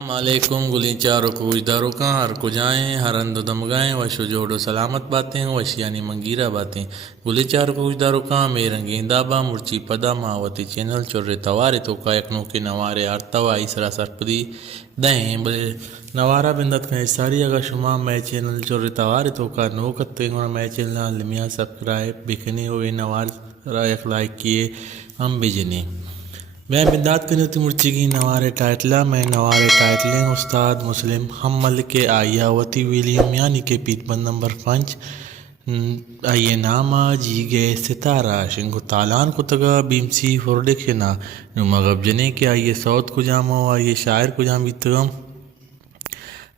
السلام علیکم گلی چاروں کو اجداروں کا ہر کو جائیں ہر اند و دمگائیں وشو جوڑو سلامت باتیں وشیانی منگیرہ باتیں گلی چاروں کو اجداروں کا میں رنگین دابا مرچی پدا ماوتی چینل چورے توارے تو کا یکنو کے نوارے آرتوا اسرا سرپدی دہیں بلے نوارا بندت کا ساری اگر شما میں چینل چورے توارے تو کا نو کتے گونا میں چینل لمیا سبسکرائب بکنے ہوئے نوار را یک لائک کیے ہم بجنے میں بندات کرنے تی مرچی کی نوارے ٹائٹلہ میں نوارے ٹائٹلیں استاد مسلم ہم ملک کے آئیا وتی ویلیم یعنی کہ پیٹ بند نمبر 5 آئیے نامہ جی گئے ستارہ شنگو تالان کو تگا بیمسی پروڈکشنہ مغب جنے کہ آئیے سوت کو جامو آئیے شاعر کو جام بیتگم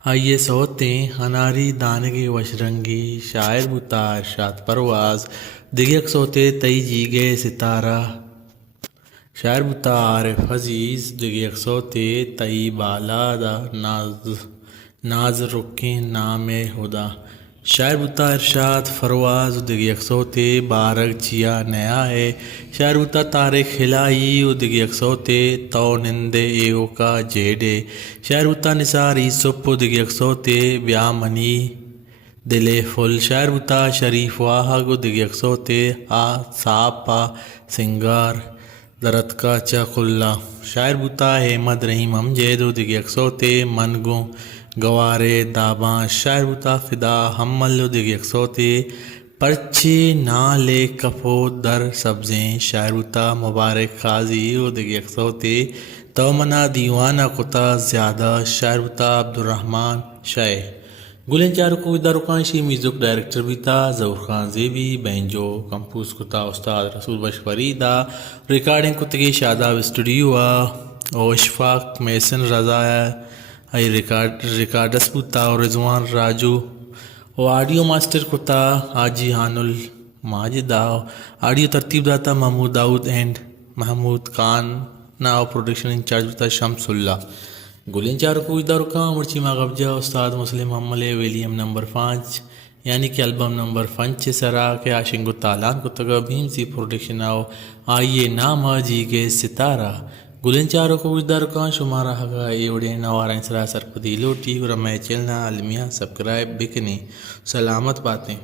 آئیے سوتیں ہناری دانگی وشرنگی شاعر بتا ارشاد پرواز دیگیک سوتے تئی جی گئے ستارہ شاعر بتا عارف عزیز دیگیک سوتے تئی بالا دا ناز رکیں نام خدا شاعر بتا ارشاد فرواز دیگیک سوتے بارک چیا نیا ہے شاعر بتا تاریخ ہلائی دیگیک سوتے تو نندے ایو کا جیڈے شاعر بتا نثاری سپ دیگیک سوتے بیا منی دلے فل شاعر بتا شریف واہگ دیگیک سوتے آ ساپا سنگار درت کا چاقلہ شاعر بتا احمد رحیم امجد دیگیک سوتے منگوں گوارے داباں شاعر بتا فدا حمل دیگیک سوتے پرچے نالے کفو در سبزیں شاعر بتا مبارک قاضی دیگیک سوتے تو منا دیوانہ کتا زیادہ شاعر بتا عبدالرحمن شائع گلین چاروں کو ادھر رکانشی میوزک ڈائریکٹر بھی تھا ظہور خان زیبی بینجو کمپوز کتا استاد رسول بخش فریدہ ریکارڈنگ کتگی شاداب اسٹوڈیو او اشفاق محسن رضا ای ریکارڈس بتا اور رضوان راجو او آڈیو ماسٹر کتا حاجی حان الماجد آڈیو ترتیب داتا محمود داؤد اینڈ محمود خان نا پروڈکشن انچارج بتا شمس اللہ گلین چاروں کو ادھر کا مرچی مغبجہ استاد مسلم حمل ویلیم نمبر 5 یعنی کہ البم نمبر 5 سرا کے آشنگو تالان کو تگا بھیم سی پروڈکشن آؤ آئیے نامہ جی گے ستارہ گلین چاروں کو ادھر کا شمارہ حقا ایوڑے نوارا انسرا سرپدی لوٹی اور میں چلنا علمیہ سبسکرائب بکنی سلامت باتیں